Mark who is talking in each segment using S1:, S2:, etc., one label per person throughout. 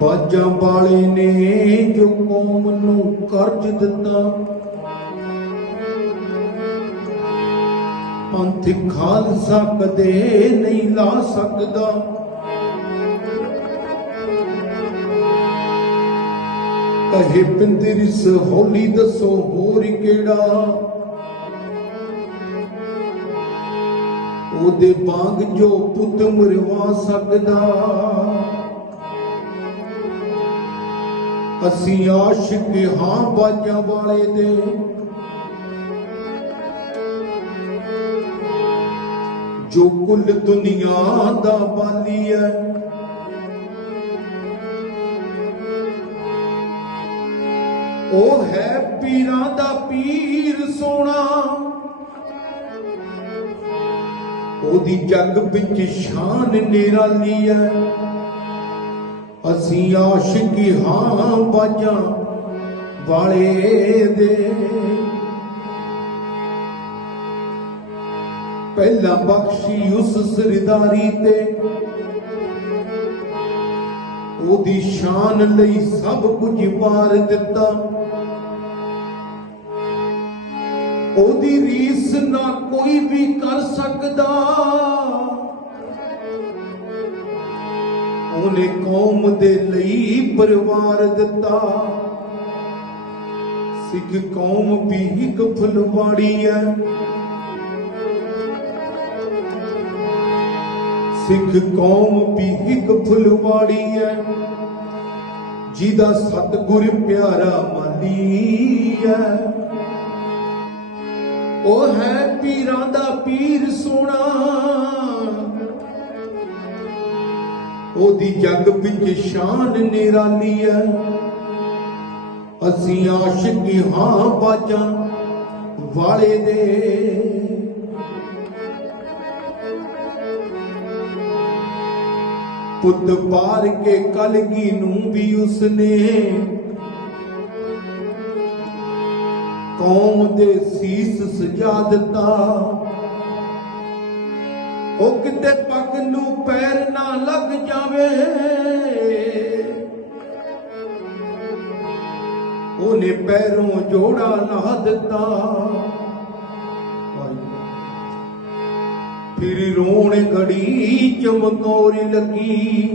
S1: ਬਾਜਾਂ ਵਾਲੇ ਨੇ ਜੋ ਕੌਮ ਨੂੰ ਕਰਜ਼ ਦਿੱਤਾ ਪੰਥ ਖਾਲਸਾ ਕਦੇ ਨਹੀਂ ਲਾ ਸਕਦਾ। ਕਹੇ ਪਿੰਦਰਿਸ ਹੋਲੀ ਦੱਸੋ, ਹੋਰ ਕਿਹੜਾ? ਉਹਦੇ ਬਾਗ ਜੋ ਪੁੱਤ ਮਰਵਾ ਸਕਦਾ। ਅਸੀਂ ਆਸ਼ਿਕ ਹਾਂ ਬਾਜਾਂ ਵਾਲੇ ਦੇ। ਜੋ ਕੁੱਲ ਦੁਨੀਆ ਦਾ ਬਾਲੀ ਹੈ ਉਹ ਹੈ ਪੀਰਾਂ ਦਾ ਪੀਰ ਸੋਣਾ ਉਹਦੀ ਜੱਗ ਵਿੱਚ ਸ਼ਾਨ ਨਿਰਾਲੀ ਹੈ ਅਸੀਂ ਆਸ਼ਿਕੀ ਹਾਂ ਬਾਜਾਂ ਵਾਲੇ ਦੇ। ਪਹਿਲਾ ਬਖਸ਼ੀ ਉਸ ਸਰਦਾਰੀ ਤੇ। ਉਹਦੀ ਸ਼ਾਨ ਲਈ ਸਭ ਕੁਝ ਵਾਰ ਦਿੱਤਾ। ਉਹਦੀ ਰੀਸ ਨਾ ਕੋਈ ਵੀ ਕਰ ਸਕਦਾ। ਉਹਨੇ ਕੌਮ ਦੇ ਲਈ ਪਰਿਵਾਰ ਦਿੱਤਾ। ਸਿੱਖ ਕੌਮ ਵੀ ਇੱਕ ਫੁਲਵਾੜੀ ਹੈ। ਸਿੱਖ ਕੌਮ ਵੀ ਇੱਕ ਫੁਲਵਾੜੀ ਹੈ। ਜਿਹਦਾ ਸਤਿਗੁਰ ਪਿਆਰਾ ਮਾਲੀ ਹੈ। ਉਹ ਹੈ ਪੀਰਾਂ ਦਾ ਪੀਰ ਸੋਣਾ ਉਹਦੀ ਜੱਗ ਵਿੱਚ ਸ਼ਾਨ ਨਿਰਾਲੀ ਹੈ। ਅਸੀਂ ਆਸ਼ਿਕੀ ਹਾਂ ਬਾਜਾਂ ਵਾਲੇ ਦੇ। ਪੁੱਤ ਪਾਰ ਕੇ ਕਲਗੀ ਨੂੰ ਵੀ ਉਸਨੇ ਕੌਮ ਦੇ ਸੀਸ ਸਜਾ ਦਿੱਤਾ। ਉਹ ਕਿਤੇ ਪੱਗ ਨੂੰ ਪੈਰ ਨਾ ਲੱਗ ਜਾਵੇ। ਉਹਨੇ ਪੈਰੋਂ ਜੋੜਾ ਨਾ ਦਿੱਤਾ। ਫਿਰ ਰੋਣ ਘੜੀ ਚਮਕੌਰ ਲੱਗੀ।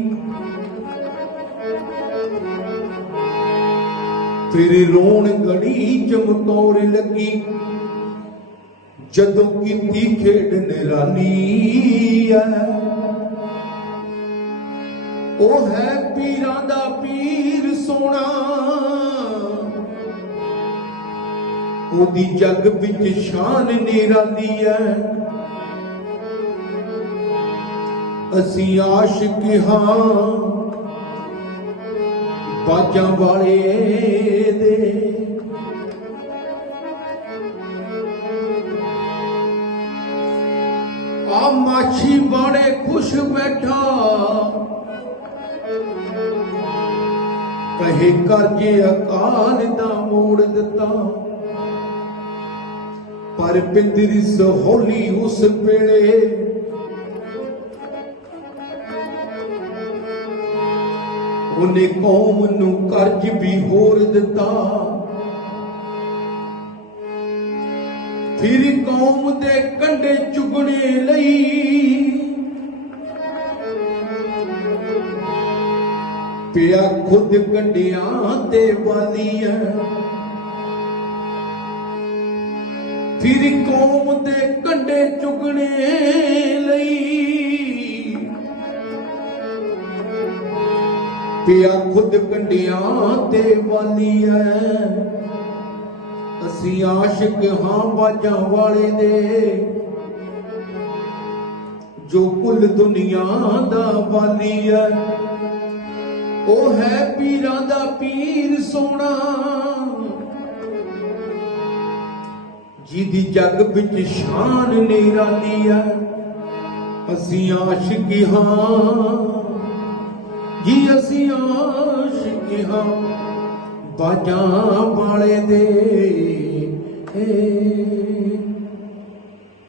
S1: ਫਿਰ ਰੋਣ ਗੜੀ ਚਮਕੌਰ ਲੱਗੀ। ਜਦੋਂ ਕੀਤੀ ਖੇਡ ਨਿਰਾਲੀ ਹੈ ਉਹ ਹੈ ਪੀਰਾਂ ਦਾ ਪੀਰ ਸੋਣਾ ਉਹਦੀ ਜੱਗ ਵਿੱਚ ਸ਼ਾਨ ਨਿਰਾਲੀ ਹੈ ਅਸੀਂ ਆਸ਼ਿਕ ਹਾਂ। ਬਾਜਾਂ ਵਾਲੇ ਆ ਬੜੇ ਖੁਸ਼ ਬੈਠਾ। ਕਹੇ ਕਰਜੇ ਅਕਾਲ ਦਾ ਮੋੜ ਦਿੱਤਾ। ਪਰ ਪਿੰਦਰੀ ਸਹੋਲੀ ਉਸ ਵੇਲੇ ਉਹਨੇ ਕੌਮ ਨੂੰ ਕਰਜ਼ ਵੀ ਹੋਰ ਦਿੱਤਾ। ਫਿਰ ਕੌਮ ਦੇ ਕੰਡੇ ਚੁਗਣੇ ਲਈ। ਪਿਆ ਖੁਦ ਕੰਡਿਆਂ ਤੇ ਵਾਲੀਆਂ। ਫਿਰ ਕੌਮ ਦੇ ਕੰਡੇ ਚੁਗਣੇ ਲਈ। ਪਿਆ ਖੁਦ ਕੰਡਿਆਂ ਤੇ ਵਾਲੀ ਐ ਅਸੀਂ ਆਸ਼ਿਕ ਹਾਂ ਬਾਜਾਂ ਵਾਲੇ ਦੇ। ਜੋ ਕੁੱਲ ਦੁਨੀਆ ਦਾ ਵਾਲੀ ਐ, ਉਹ ਹੈ ਪੀਰਾਂ ਦਾ ਪੀਰ ਸੋਣਾ ਜਿਹਦੀ ਜੱਗ ਵਿੱਚ ਸ਼ਾਨ ਨਿਰਾਲੀ ਐ, ਅਸੀਂ ਆਸ਼ਿਕ ਹਾਂ। ਜੀ ਅਸੀਂ ਆਸ਼ਿਕ ਹਾਂ। ਬਾਜਾਂ ਵਾਲੇ ਦੇ। ਏ